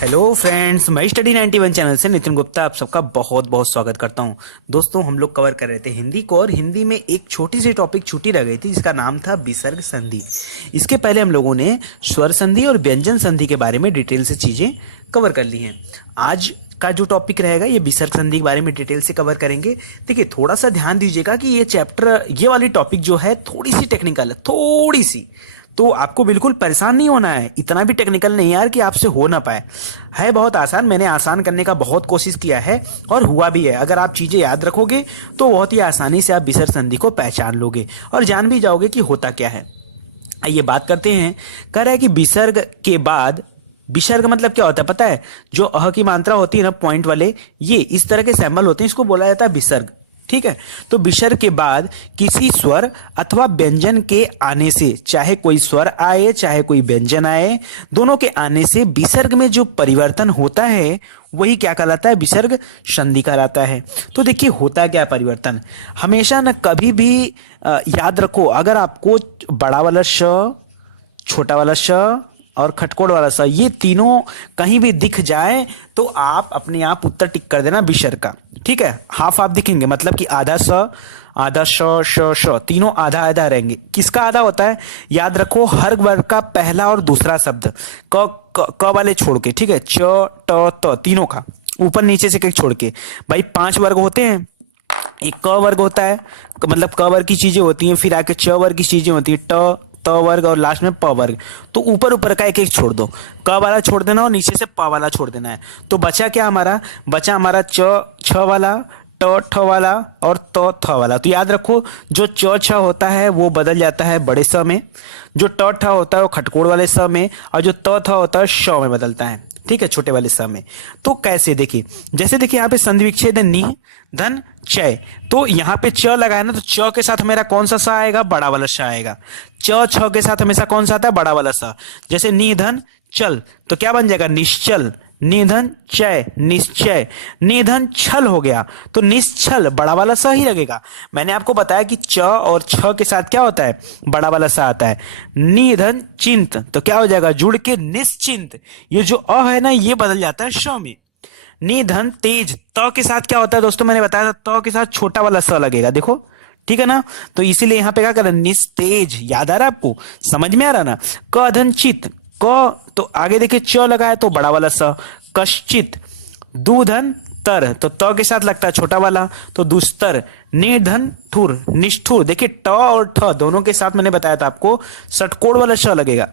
Hello friends, मैं study 91 channel से नितिन गुप्ता आप सबका बहुत बहुत स्वागत करता हूं। दोस्तों, हम लोग कवर कर रहे थे हिंदी को, और हिंदी में एक छोटी सी टॉपिक छूटी रह गई थी जिसका नाम था विसर्ग संधि। इसके पहले हम लोगों ने स्वर संधि और व्यंजन संधि के बारे में डिटेल से चीजें कवर कर ली हैं। आज का जो टॉपिक रहेगा ये विसर्ग संधि के बारे में डिटेल से कवर करेंगे। देखिए, थोड़ा सा ध्यान दीजिएगा कि ये चैप्टर, ये वाली टॉपिक जो है थोड़ी सी टेक्निकल है, थोड़ी सी। तो आपको बिल्कुल परेशान नहीं होना है, इतना भी टेक्निकल नहीं यार कि आपसे हो ना पाए। है बहुत आसान, मैंने आसान करने का बहुत कोशिश किया है और हुआ भी है। अगर आप चीजें याद रखोगे तो बहुत ही आसानी से आप विसर्ग संधि को पहचान लोगे और जान भी जाओगे कि होता क्या है। आइए बात करते हैं। कह रहा है कि विसर्ग के बाद, विसर्ग मतलब क्या होता है पता है? जो अह की मात्रा होती है ना, पॉइंट वाले, ये इस तरह के सैंबल होते हैं, इसको बोला जाता है विसर्ग। ठीक है, तो विसर्ग के बाद किसी स्वर अथवा व्यंजन के आने से, चाहे कोई स्वर आए चाहे कोई व्यंजन आए, दोनों के आने से विसर्ग में जो परिवर्तन होता है वही क्या कहलाता है? विसर्ग संधि कहलाता है। तो देखिए, होता क्या परिवर्तन, हमेशा ना कभी भी याद रखो, अगर आपको बड़ा वाला श, छोटा वाला श और खटकोड़ वाला सा, ये तीनों कहीं भी दिख जाए तो आप अपने आप उत्तर टिक कर देना विसर्ग का। ठीक है, हाफ हाफ दिखेंगे, मतलब कि आधा स, आधा श, तीनों आधा आधा रहेंगे। किसका आधा होता है? याद रखो, हर वर्ग का पहला और दूसरा शब्द क वाले छोड़ के, ठीक है, च ट त, तीनों का ऊपर नीचे से एक छोड़ के। भाई 5 वर्ग होते हैं, एक क वर्ग होता है, मतलब क वर्ग की चीजें होती हैं, फिर आके च वर्ग की चीजें होती है, ट त वर्ग और लास्ट में प वर्ग। तो ऊपर ऊपर का एक एक छोड़ दो, क वाला छोड़ देना और नीचे से प वाला छोड़ देना है। तो बचा क्या हमारा? बचा हमारा च छ वाला, ट ठ वाला और त थ वाला। तो याद रखो, जो च छ होता है वो बदल जाता है बड़े स में, जो ट ठ होता है वो खटकोड़ वाले स में, और जो त थ होता है श में बदलता है। ठीक है, छोटे वाले स में। तो कैसे? देखिए, जैसे देखिए यहाँ पे संधि विच्छेद है, नि धन चय। तो यहाँ पे च लगाया ना, तो च के साथ मेरा कौन सा सा आएगा? बड़ा वाला सा आएगा। च छ के साथ हमेशा कौन सा आता है? बड़ा वाला सा। जैसे निधन चल, तो क्या बन जाएगा? निश्चल। निधन चय, निश्चय। निधन छल हो गया, तो निश्चल बड़ा वाला सा ही लगेगा। मैंने आपको बताया कि च और छ के साथ क्या होता है? बड़ा वाला सा आता है। निधन चिंत, तो क्या हो जाएगा? जुड़ के निश्चिंत। ये जो अ है ना, ये बदल जाता है श में। निधन तेज, त के साथ क्या होता है दोस्तों? मैंने बताया था, त के साथ छोटा वाला स लगेगा, देखो। ठीक है ना? तो इसीलिए यहां पे क्या करें? निस्तेज। याद आ रहा है आपको? समझ में आ रहा ना? क धन चित, क तो आगे देखिए च लगाया तो बड़ा वाला स। कश्चित। दूधन तर, तो त के साथ लगता है छोटा वाला, तो दुस्तर। निर्धन ठुर, निष्ठुर। देखिए, ट और ठ दोनों के साथ मैंने बताया था आपको षटकोण वाला श लगेगा,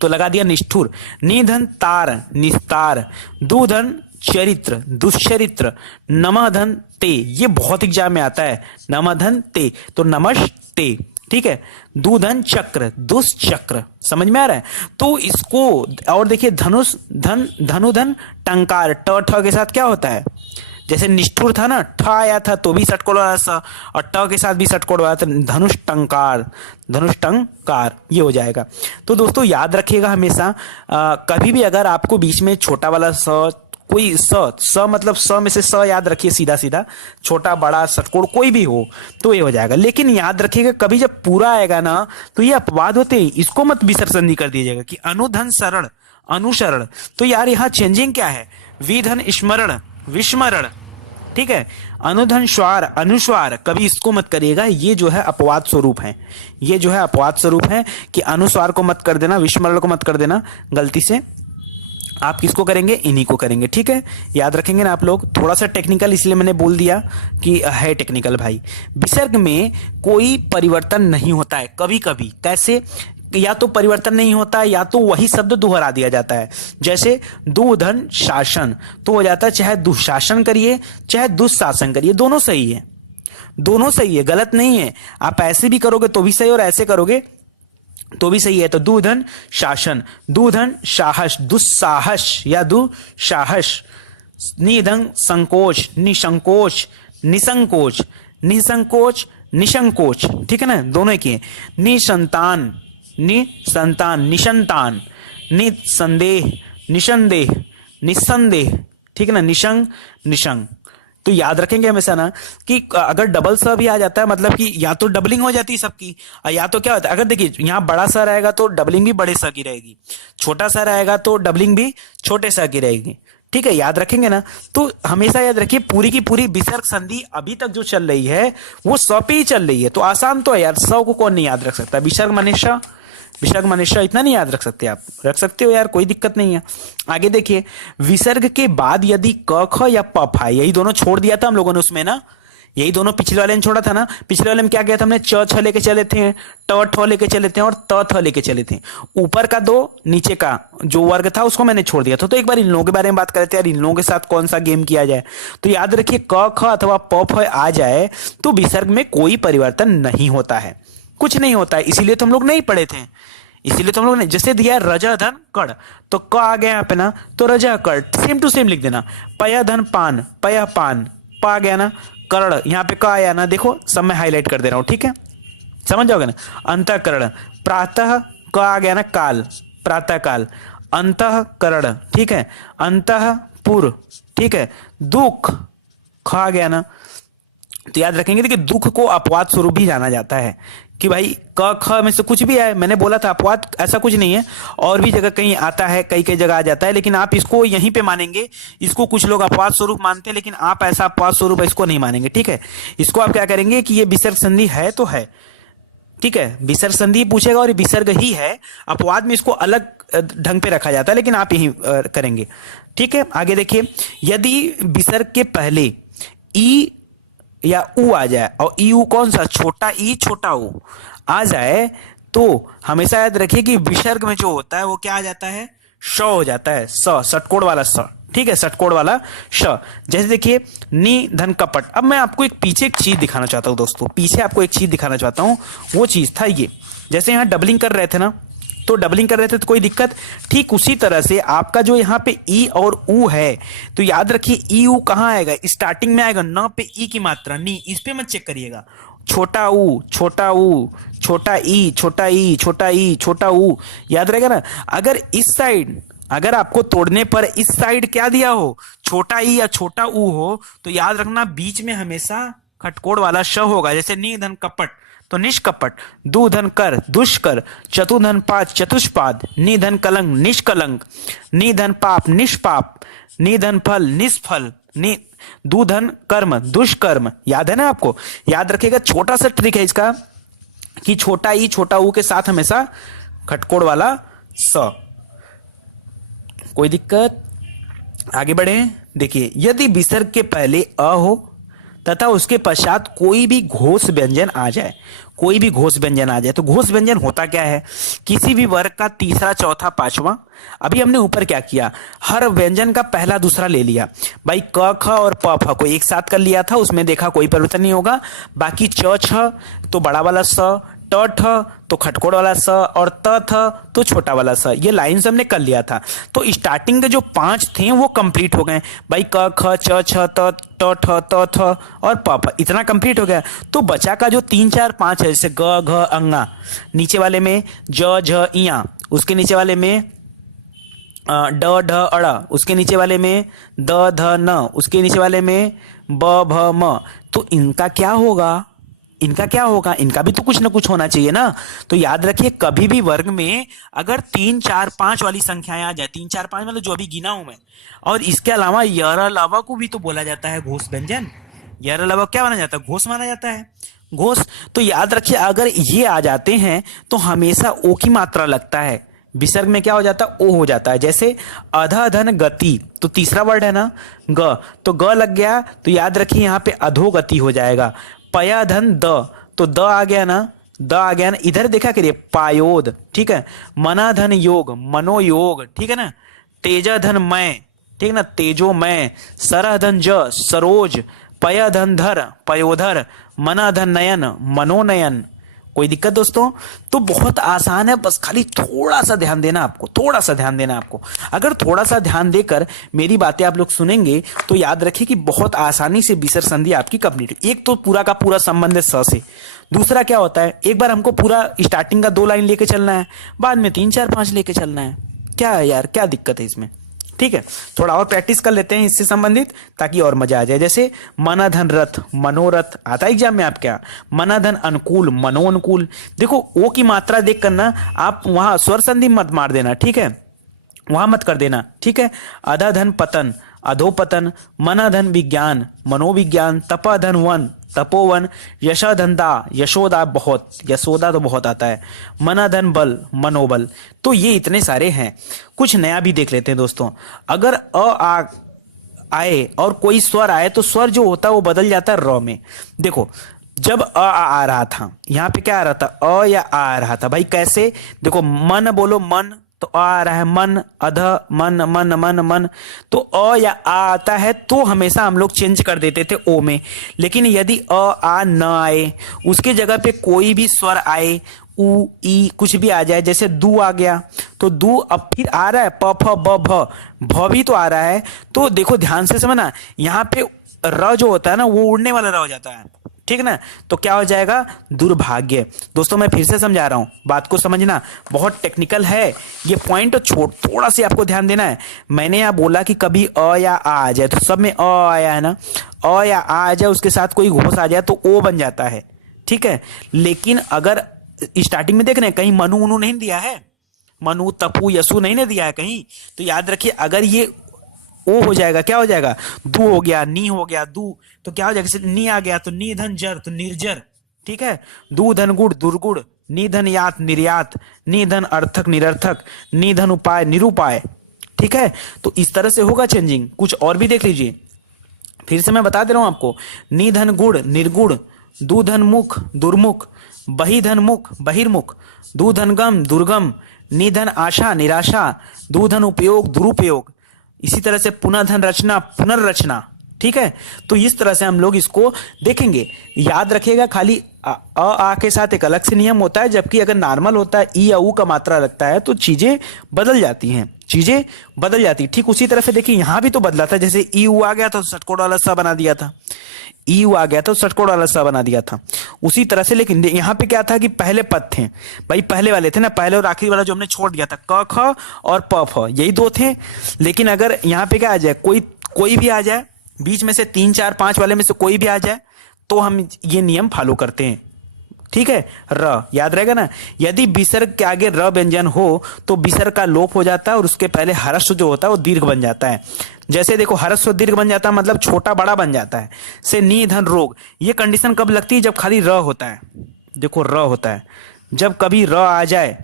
तो लगा दिया निष्ठुर। निधन तार, निस्तार। दूधन चरित्र, दुष्चरित्र। नमधन ते, ये बहुत एग्जाम में आता है, नमधन ते, तो नमस्ते। ठीक है, दूधन चक्र, दुष्चक्र। समझ में आ रहा है? तो इसको, और देखिए धनुष धन, धनुधन टंकार, ट ठ के साथ क्या होता है? जैसे निष्ठुर था ना, ठ आया था तो भी षटकोण वाला सा, और ट के साथ भी षटकोण वाला था, धनुष टंकार, धनुष टंकार, ये हो जाएगा। तो दोस्तों याद रखिएगा हमेशा, कभी भी अगर आपको बीच में छोटा वाला स, कोई स मतलब स में से स याद रखिए, सीधा सीधा, छोटा बड़ा षटकोण कोई भी हो तो ये हो जाएगा। लेकिन याद रखिएगा, कभी जब पूरा आएगा ना तो ये अपवाद होते हैं, इसको मत विसर्ग संधि कर दीजिएगा कि अनुधन शरण, अनुसरण। तो यार यहाँ चेंजिंग क्या है? विधन स्मरण, विस्मरण। ठीक है, अनुधन स्वार, अनुस्वार, कभी इसको मत करिएगा, ये जो है अपवाद स्वरूप है। ये जो है अपवाद स्वरूप है कि अनुस्वार को मत कर देना, विस्मरण को मत कर देना गलती से। आप किसको करेंगे? इन्हीं को करेंगे। ठीक है, याद रखेंगे ना आप लोग। थोड़ा सा टेक्निकल इसलिए मैंने बोल दिया कि है टेक्निकल भाई। विसर्ग में कोई परिवर्तन नहीं होता है कभी कभी। कैसे? या तो परिवर्तन नहीं होता है, या तो वही शब्द दोहरा दिया जाता है। जैसे दूधन शासन, तो हो जाता है चाहे दुशासन करिए चाहे दुशासन करिए, दोनों सही है, दोनों सही है, गलत नहीं है। आप ऐसे भी करोगे तो भी सही और ऐसे करोगे तो भी सही है। तो दूधन शासन, दूधन साहस, दुस्साहस या दुस्साहस। निधन संकोच, निसंकोच, निसंकोच, निसंकोच, निसंकोच। ठीक है ना, दोनों एक ही है। निसंतान, निसंतान, निसंतान। निसंदेह, निसंदेह, निसंदेह। ठीक है ना, निशंग, निशंग। तो याद रखेंगे हमेशा ना कि अगर डबल स भी आ जाता है मतलब कि या तो डबलिंग हो जाती है सबकी, और या तो क्या होता है, अगर देखिए यहाँ बड़ा सा रहेगा तो डबलिंग भी बड़े सा की रहेगी, छोटा सा रहेगा तो डबलिंग भी छोटे सा की रहेगी। ठीक है, याद रखेंगे ना। तो हमेशा याद रखिए पूरी की पूरी विसर्ग संधि अभी तक जो चल रही है वो स पे ही चल रही है। तो आसान तो है यार, स को कौन नहीं याद रख सकता, विसर्ग माने श, विसर्ग माने श, इतना नहीं याद रख सकते आप, रख सकते हो यार, कोई दिक्कत नहीं है। आगे देखिए, विसर्ग के बाद यदि क ख या प फ, यही दोनों छोड़ दिया था हम लोगों ने उसमें ना, यही दोनों पिछले वाले में छोड़ा था ना। पिछले वाले में क्या किया था हमने, च छ लेके चले थे, ट ठ लेके चले थे और त थ लेके चले थे। ऊपर का दो, नीचे का जो वर्ग था उसको मैंने छोड़ दिया था। तो एक बार इन लोगों के बारे में बात करते हैं यार, इन लोगों के साथ कौन सा गेम किया जाए। तो याद रखिए क ख अथवा प फ आ जाए तो विसर्ग में कोई परिवर्तन नहीं होता है, कुछ नहीं होता है, इसीलिए तो हम लोग नहीं पढ़े थे। इसीलिए तो हम लोग ने जैसे दिया रजा धन कड़, तो क आ गया यहाँ पे ना, तो रजा कड़ सेम टू सेम लिख देना। पया धन पान, पया पान, प आ गया ना, करण यहाँ पे क आया ना, देखो सब मैं हाईलाइट कर दे रहा हूँ, ठीक है, समझ जाओगे ना। अंतःकरण, प्रातः क आ गया ना, काल, प्रातः काल, अंतःकरण, ठीक है, अंतःपुर, ठीक है, दुख ख आ गया ना। तो याद रखेंगे, देखिए दुख को अपवाद स्वरूप भी जाना जाता है कि भाई क ख में से कुछ भी आए, मैंने बोला था अपवाद ऐसा कुछ नहीं है, और भी जगह कहीं आता है, कई कई जगह आ जाता है, लेकिन आप इसको यहीं पे मानेंगे। इसको कुछ लोग अपवाद स्वरूप मानते हैं, लेकिन आप ऐसा अपवाद स्वरूप इसको नहीं मानेंगे, ठीक है। इसको आप क्या करेंगे कि ये विसर्ग संधि है तो है, ठीक है, विसर्ग संधि पूछेगा और विसर्ग ही है, अपवाद में इसको अलग ढंग पे रखा जाता है, लेकिन आप यही करेंगे, ठीक है। आगे देखिए, यदि विसर्ग के पहले ई या ऊ आ जाए, और ई ऊ कौन सा, छोटा ई छोटा ऊ आ जाए, तो हमेशा याद रखिए कि विसर्ग में जो होता है वो क्या आ जाता है, श हो जाता है, स, षटकोण वाला स, ठीक है, षटकोण वाला श। जैसे देखिए नी धन कपट। अब मैं आपको एक पीछे एक चीज दिखाना चाहता हूं दोस्तों, पीछे आपको एक चीज दिखाना चाहता हूं, वो चीज था ये, जैसे यहां डबलिंग कर रहे थे ना, तो डबलिंग कर रहे थे तो कोई दिक्कत, ठीक उसी तरह से आपका जो यहाँ पे ई और ऊ है, तो याद रखिए ई ऊ कहाँ आएगा, स्टार्टिंग में आएगा, न पे ई की मात्रा नी, इस पे मत चेक करिएगा। छोटा ऊ छोटा ऊ, छोटा ई छोटा ई, छोटा ई छोटा ऊ, याद रहेगा ना। अगर इस साइड, अगर आपको तोड़ने पर इस साइड क्या दिया हो, छोटा ई या छोटा ऊ हो, तो याद रखना बीच में हमेशा खटकोड़ वाला श होगा। जैसे नी धन कपट तो निष्कपट, दू धन कर दुष्कर, चतु धन पाद चतुष्पाद, नि धन कलंक निष्कलंक, नि धन पाप निष्पाप, नि धन फल निष्फल, नि दू धन कर्म दुष्कर्म। याद है ना आपको, याद रखिएगा, छोटा सा ट्रिक है इसका कि छोटा ई छोटा ऊ के साथ हमेशा खटकोड़ वाला स। कोई दिक्कत, आगे बढ़े। देखिए, यदि विसर्ग के पहले अ हो तथा उसके पश्चात कोई भी घोष व्यंजन आ जाए, कोई भी घोष व्यंजन आ जाए, तो घोष व्यंजन होता क्या है, किसी भी वर्ग का तीसरा चौथा पांचवा। अभी हमने ऊपर क्या किया, हर व्यंजन का पहला दूसरा ले लिया भाई, क ख और प फ को एक साथ कर लिया था, उसमें देखा कोई परिवर्तन नहीं होगा। बाकी च छ तो बड़ा वाला स, ट ठ तो खटकोड़ वाला स, और त थ तो छोटा वाला स, ये लाइन से हमने कर लिया था। तो स्टार्टिंग के जो 5 थे वो कंप्लीट हो गए भाई, क ख च छ त ट ठ त थ और प फ, इतना कंप्लीट हो गया। तो बचा का जो 3 4 5 है, जैसे ग घ अंगा, नीचे वाले में ज झ इया, उसके नीचे वाले में ड ढ अड़, उसके नीचे वाले में द ध न, उसके नीचे वाले में ब भ म। तो इनका क्या होगा, इनका क्या होगा, इनका भी तो कुछ ना कुछ होना चाहिए ना। तो याद रखिए, कभी भी वर्ग में अगर 3 4 5 वाली संख्याएं आ जाए, 3 4 5 मतलब जो अभी गिना हूं मैं, और इसके अलावा यर अलावा को भी तो बोला जाता है घोष व्यंजन, यर अलावा क्या माना जाता है, घोष माना जाता है, घोष। तो याद रखिए, अगर ये आ जाते हैं तो हमेशा ओ की मात्रा लगता है, विसर्ग में क्या हो जाता है, ओ हो जाता है। जैसे अधा धन गति, तो तीसरा वर्ड है ना ग, तो ग लग गया, तो याद रखिए यहाँ पे अधोगति हो जाएगा। पया धन द, तो द आ गया ना, द आ गया ना, इधर देखा करिए पायोद, ठीक है। मना धन योग, मनोयोग, ठीक है ना। तेजा धन मैं, ठीक है ना, तेजो मैं। सरह धन ज, सरोज। पया धन धर, पयोधर। मना धन नयन, मनोनयन। कोई दिक्कत दोस्तों, तो बहुत आसान है, बस खाली थोड़ा सा ध्यान देना आपको, थोड़ा सा ध्यान देना आपको। अगर थोड़ा सा ध्यान देकर मेरी बातें आप लोग सुनेंगे तो याद रखिए कि बहुत आसानी से विसर्ग संधि आपकी कंप्लीट। एक तो पूरा का पूरा संबंध है स से, दूसरा क्या होता है, एक बार हमको पूरा स्टार्टिंग का 2 लाइन लेके चलना है, बाद में 3 4 5 लेके चलना है। क्या है यार, क्या दिक्कत है इसमें, ठीक है, थोड़ा और प्रैक्टिस कर लेते हैं इससे संबंधित ताकि और मजा आ जाए। जैसे मनाधन रथ, मनोरथ आता है एग्जाम में आप क्या, मनाधन अनुकूल, मनोअनुकूल। देखो ओ की मात्रा देख कर ना आप वहां स्वर संधि मत मार देना, ठीक है, वहां मत कर देना, ठीक है। अधाधन पतन, अधोपतन, मनाधन विज्ञान, मनोविज्ञान, तपाधन वन, तपोवन, यशाधनदा, यशोदा, बहुत यशोदा तो बहुत आता है, मनाधन बल, मनोबल। तो ये इतने सारे हैं। कुछ नया भी देख लेते हैं दोस्तों। अगर आ आए और कोई स्वर आए तो स्वर जो होता है वो बदल जाता है र में। देखो जब आ रहा था, यहाँ पे क्या आ रहा था, अ या आ रहा था भाई, कैसे, देखो मन बोलो, मन तो आ रहा है, मन, अध, मन, मन, मन, मन। तो अ या आ आता है तो हमेशा हम लोग चेंज कर देते थे ओ में। लेकिन यदि अ आ न आए, उसके जगह पे कोई भी स्वर आए, उ ई कुछ भी आ जाए, जैसे दू आ गया तो दू अब फिर आ रहा है, प फ ब भ, भ भी तो आ रहा है। तो देखो ध्यान से समझना, यहाँ पे र जो होता है ना वो उड़ने वाला र हो जाता है, ठीक ना। तो क्या हो जाएगा, दुर्भाग्य। दोस्तों मैं फिर से समझा रहा हूं, बात को समझना, बहुत टेक्निकल है ये पॉइंट, थोड़ा सा आपको ध्यान देना है। मैंने यहाँ बोला कि कभी अ या आ जाए तो सब में अ आया है ना, अ या आ जाए उसके साथ कोई घोष आ जाए तो ओ बन जाता है, ठीक है। लेकिन अगर स्टार्टिंग में देख रहे हैं कहीं मनु उनु नहीं दिया है, मनु तपु यसु नहीं ने दिया है कहीं, तो याद रखिए अगर ये ओ हो जाएगा क्या हो जाएगा, दू हो गया, नी हो गया, दू तो क्या हो जाएगा, जैसे नी आ गया तो नी धन जर तो निर्जर, ठीक है। दू धन गुड़ दुर्गुड़, नी धन यात निर्यात, नी धन अर्थक निरर्थक, नी धन उपाय निरुपाय, ठीक है। तो इस तरह से होगा चेंजिंग। कुछ और भी देख लीजिए, फिर से मैं बता दे रहा हूं आपको, नी धन गुड़ निर्गुण, दू धन मुख दुर्मुख, बही धन मुख बहिर्मुख, दू धन गम दुर्गम, नी धन आशा निराशा, दू धन उपयोग दुरुपयोग। इसी तरह से पुनः धन रचना पुनर्रचना, ठीक है। तो इस तरह से हम लोग इसको देखेंगे। याद रखिएगा खाली आ के साथ एक अलग से नियम होता है, जबकि अगर नॉर्मल होता है ई या ऊ का मात्रा लगता है तो चीजें बदल जाती हैं, चीजें बदल जाती। ठीक उसी तरह से देखिए यहां भी तो बदला था, जैसे ई ऊ आ गया तो षटकोण वाला सा बना दिया था, ई ऊ आ गया तो षटकोण वाला सा बना दिया था उसी तरह से। लेकिन यहाँ पे क्या था कि पहले पद थे भाई, पहले वाले थे ना, पहले और आखिरी वाला जो हमने छोड़ दिया था, क ख और प फ, यही दो थे। लेकिन अगर यहाँ पे क्या आ जाए, कोई भी आ जाए बीच में से, 3 4 5 वाले में से कोई भी आ जाए तो हम ये नियम फॉलो करते हैं, ठीक है। र याद रहेगा ना, यदि विसर्ग के आगे र व्यंजन हो तो विसर्ग का लोप हो जाता है और उसके पहले हर्ष जो होता है वो दीर्घ बन जाता है। जैसे देखो हर्ष दीर्घ बन जाता है मतलब छोटा बड़ा बन जाता है। से नी धन रोग, ये कंडीशन कब लगती है, जब खाली र होता है। देखो र होता है, जब कभी र आ जाए,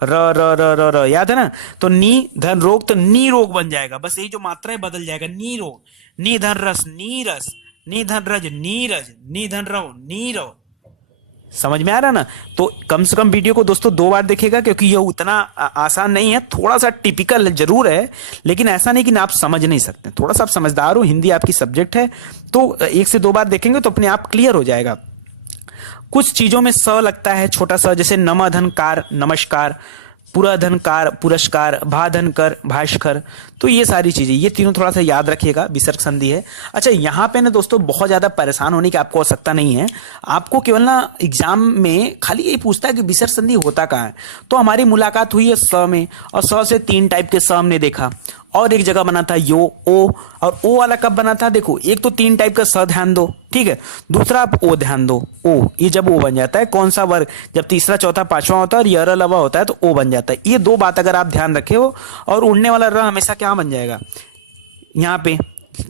र र र र र याद है ना, तो नी धन रोग तो नी रोग बन जाएगा, बस यही जो मात्राएं बदल जाएगा, नी रोग, नी धन रस नी रस, नी धन रज नी रज, नी धन रव नी रव। समझ में आ रहा ना। तो कम से कम वीडियो को दोस्तों 2 बार देखिएगा, क्योंकि ये उतना आसान नहीं है, थोड़ा सा टिपिकल जरूर है, लेकिन ऐसा नहीं कि आप समझ नहीं सकते। थोड़ा सा आप समझदार हो, हिंदी आपकी सब्जेक्ट है, तो 1 से 2 बार देखेंगे तो अपने आप क्लियर हो जाएगा। कुछ चीजों में स लगता है छोटा सा, जैसे नमधनकार नमस्कार, पुराधनकार पुरस्कार, भाधनकर भास्कर। तो ये सारी चीजें, ये तीनों थोड़ा सा याद रखिएगा, विसर्ग संधि है। अच्छा यहाँ पे ना दोस्तों बहुत ज्यादा परेशान होने की आपको आवश्यकता नहीं है। आपको केवल ना एग्जाम में खाली यही पूछता है कि विसर्ग संधि होता कहाँ है। तो हमारी मुलाकात हुई है स में, और स से 3 टाइप के स हमने देखा, और एक जगह बना था यो ओ, और ओ वाला कब बना था, देखो एक तो 3 टाइप का स ध्यान दो, ठीक है। दूसरा आप ओ ध्यान दो, ओ ये जब ओ बन जाता है, कौन सा वर्ग, जब तीसरा चौथा पांचवा होता है और यर लवा होता है तो ओ बन जाता है। ये 2 बात अगर आप ध्यान रखे हो, और उड़ने वाला र हमेशा क्या बन जाएगा यहाँ पे,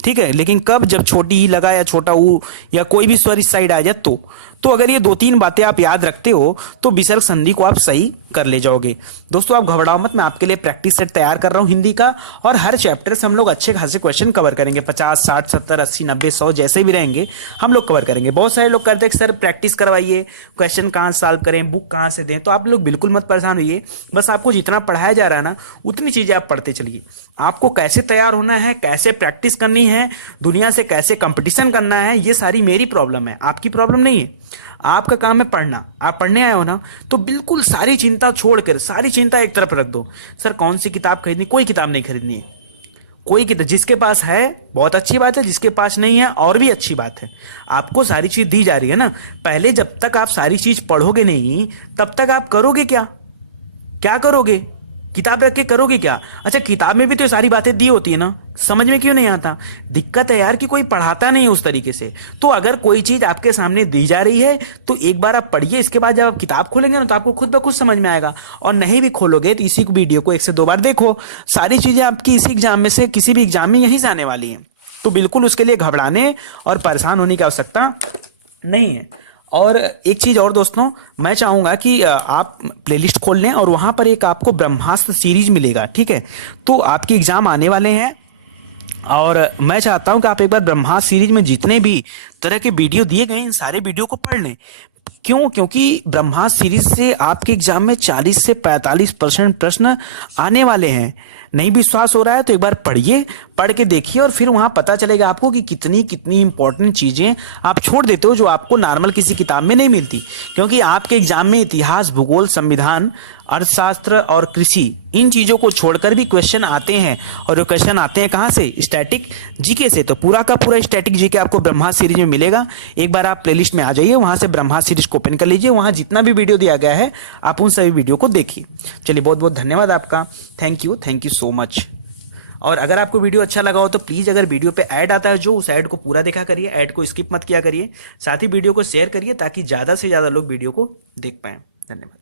ठीक है। लेकिन कब, जब छोटी ई लगा या छोटा ऊ या कोई भी स्वर इस साइड आ जाए तो अगर ये 2-3 बातें आप याद रखते हो तो विसर्ग संधि को आप सही कर ले जाओगे। दोस्तों आप घबराओ मत, मैं आपके लिए प्रैक्टिस सेट तैयार कर रहा हूं हिंदी का, और हर चैप्टर से हम लोग अच्छे खासे क्वेश्चन कवर करेंगे। 50 60 70 80 90 100 जैसे भी रहेंगे हम लोग कवर करेंगे। बहुत सारे लोग कहते हैं कि सर प्रैक्टिस करवाइए, क्वेश्चन कहाँ से सॉल्व करें, बुक कहाँ से दें। तो आप लोग बिल्कुल मत परेशान होइए, बस आपको जितना पढ़ाया जा रहा है ना उतनी चीजें आप पढ़ते चलिए। आपको कैसे तैयार होना है, कैसे प्रैक्टिस करनी है, दुनिया से कैसे कंपटीशन करना है, ये सारी मेरी प्रॉब्लम है, आपकी प्रॉब्लम नहीं है। आपका काम है पढ़ना। आप पढ़ने आए हो ना, तो बिल्कुल सारी चिंता छोड़कर, सारी चिंता एक तरफ रख दो। सर कौन सी किताब खरीदनी, कोई किताब नहीं खरीदनी है, कोई किताब। जिसके पास है बहुत अच्छी बात है, जिसके पास नहीं है और भी अच्छी बात है। आपको सारी चीज दी जा रही है ना, पहले जब तक आप सारी चीज पढ़ोगे नहीं तब तक आप करोगे क्या, क्या करोगे, किताब रख के करोगे क्या? अच्छा, किताब में भी तो ये सारी बातें दी होती है ना, समझ में क्यों नहीं आता? दिक्कत है यार कि कोई पढ़ाता नहीं है उस तरीके से। तो अगर कोई चीज आपके सामने दी जा रही है तो एक बार आप पढ़िए, इसके बाद जब आप किताब खोलेंगे ना तो आपको खुद ब खुद समझ में आएगा। और नहीं भी खोलोगे तो इसी वीडियो को 1 से 2 बार देखो, सारी चीजें आपकी इसी एग्जाम में से किसी भी एग्जाम में यहीं से आने वाली हैं। तो बिल्कुल उसके लिए घबराने और परेशान होने की आवश्यकता नहीं है। और एक चीज और दोस्तों, मैं चाहूंगा कि आप प्लेलिस्ट खोल लें और वहां पर एक आपको ब्रह्मास्त्र सीरीज मिलेगा, ठीक है? तो आपके एग्जाम आने वाले हैं और मैं चाहता हूं कि आप एक बार ब्रह्मास्त्र सीरीज में जितने भी तरह के वीडियो दिए गए इन सारे वीडियो को पढ़ लें। क्यों? क्योंकि ब्रह्मास्त्र सीरीज से आपके एग्जाम में 40 से 45% प्रश्न आने वाले हैं। नहीं विश्वास हो रहा है तो एक बार पढ़िए, पढ़ के देखिए और फिर वहां पता चलेगा आपको कि कितनी कितनी इंपॉर्टेंट चीजें आप छोड़ देते हो जो आपको नॉर्मल किसी किताब में नहीं मिलती। क्योंकि आपके एग्जाम में इतिहास, भूगोल, संविधान, अर्थशास्त्र और कृषि, इन चीजों को छोड़कर भी क्वेश्चन आते हैं। और वो क्वेश्चन आते हैं कहाँ से? स्टैटिक जीके से। तो पूरा का पूरा स्टैटिक जीके आपको ब्रह्मास्त्र सीरीज में मिलेगा। एक बार आप प्लेलिस्ट में आ जाइए, वहां से ब्रह्मास्त्र सीरीज को ओपन कर लीजिए, वहां जितना भी वीडियो दिया गया है आप उन सभी वीडियो को देखिए। चलिए, बहुत बहुत धन्यवाद आपका। Thank you so much. और अगर आपको वीडियो अच्छा लगा हो तो प्लीज, अगर वीडियो पे ऐड आता है जो, उस ऐड को पूरा देखा करिए, ऐड को स्किप मत किया करिए। साथ ही वीडियो को शेयर करिए ताकि ज्यादा से ज्यादा लोग वीडियो को देख पाए। धन्यवाद।